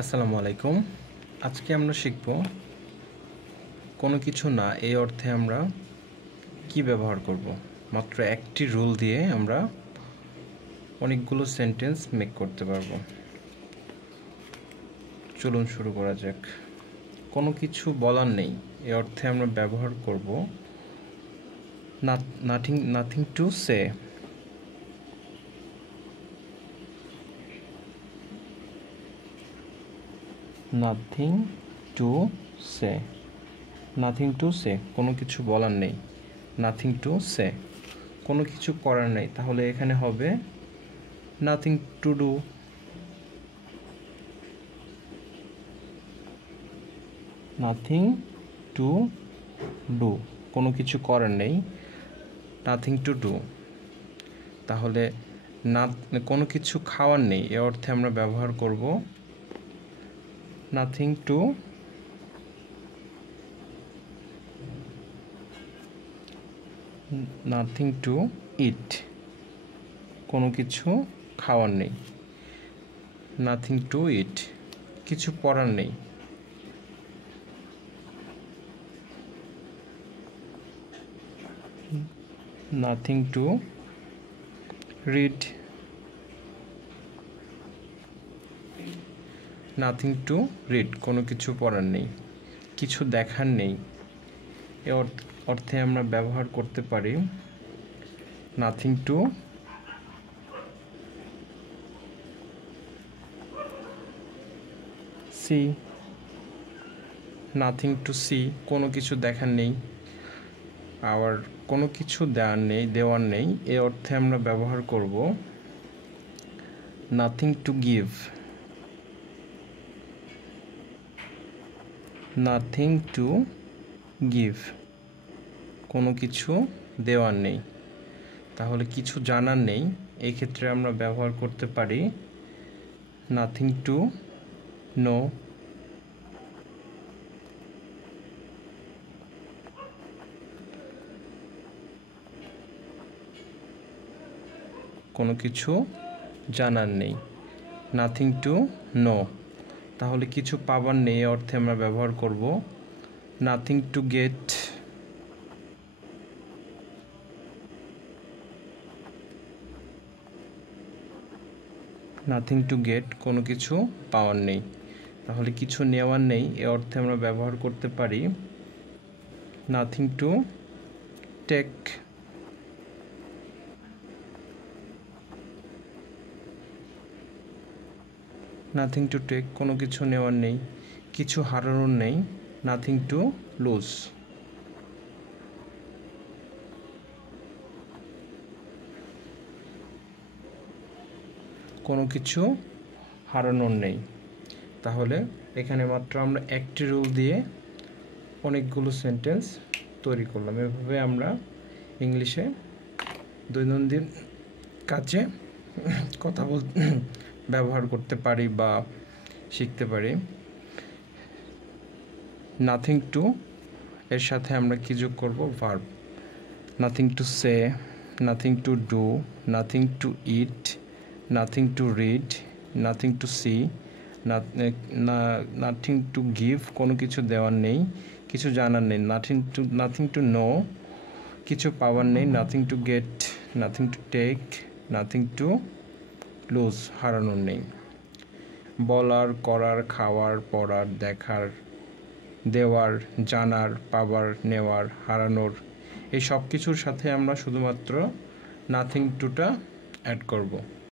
আসসালামু আলাইকুম। আজকে আমরা শিখব কোনো কিছু না এই অর্থে আমরা কি ব্যবহার করব। মাত্র একটি রুল দিয়ে আমরা অনেকগুলো সেন্টেন্স মেক করতে পারবো। চলুন শুরু করা যাক। কোনো কিছু বলার নেই এই অর্থে আমরা ব্যবহার করব nothing to say. Nothing to say, nothing to সে, কোনো কিছু বলার নেই। নাথিং টু সে, কোনো কিছু করার নেই, তাহলে এখানে হবে nothing to do. Nothing to do, কোনো কিছু করার নেই, নাথিং টু ডু। তাহলে না, কোনো কিছু খাওয়ার নেই এ অর্থে আমরা ব্যবহার করব নাথিং টু ইট, কোনো কিছু খাওয়ার নেই। নাথিং টু ইট, কিছু পড়ার নেই। Nothing to read, nothing to read, কোনো কিছু পড়ার নেই, কিছু দেখার নেই। এ অর্থে আমরা ব্যবহার করতে পারি nothing to see. Nothing to see, কোনো কিছু দেখার নেই, আবার কোনো কিছু দেওয়ার নেই এ অর্থে আমরা ব্যবহার করব nothing to give. Nothing to give, কোনো কিছু দেওয়ার নেই, তাহলে কিছু জানার নেই, এই ক্ষেত্রে আমরা ব্যবহার করতে পারি নাথিং টু নো। কোনো কিছু জানার নেই, নাথিং টু নো। তাহলে কিছু পাবার নেই অর্থে আমরা ব্যবহার করব nothing to get. Nothing to gate, কোনো কিছু পাওয়ার নেই, তাহলে কিছু নেওয়ার নেই এ অর্থে আমরা ব্যবহার করতে পারি nothing to take. Nothing to take, কোনো কিছু নেওয়ার নেই, কিছু হারানোর নেই, নাথিং টু লুজ। কোনো কিছু হারানোর নেই। তাহলে এখানে মাত্র আমরা একটি রুল দিয়ে অনেকগুলো সেন্টেন্স তৈরি করলাম। এভাবে আমরা ইংলিশে দৈনন্দিন কাজে কথা ব্যবহার করতে পারি বা শিখতে পারি। নাথিং টু এর সাথে আমরা কি যোগ করব? Verb. Nothing to say, nothing to do, nothing to eat, nothing to read, nothing to see, nothing to give, কোনো কিছু দেওয়ার নেই, কিছু জানার নেই, নাথিং টু নো, কিছু পাওয়ার নেই, nothing to get, nothing to take, nothing to lose, হারানোর নেই। বলার, করার, খাওয়ার, পড়ার, দেখার, দেওয়ার, জানার, পাবার, নেওয়ার, হারানোর, এই সব কিছুর সাথে আমরা শুধুমাত্র নাথিং টুটা অ্যাড করব।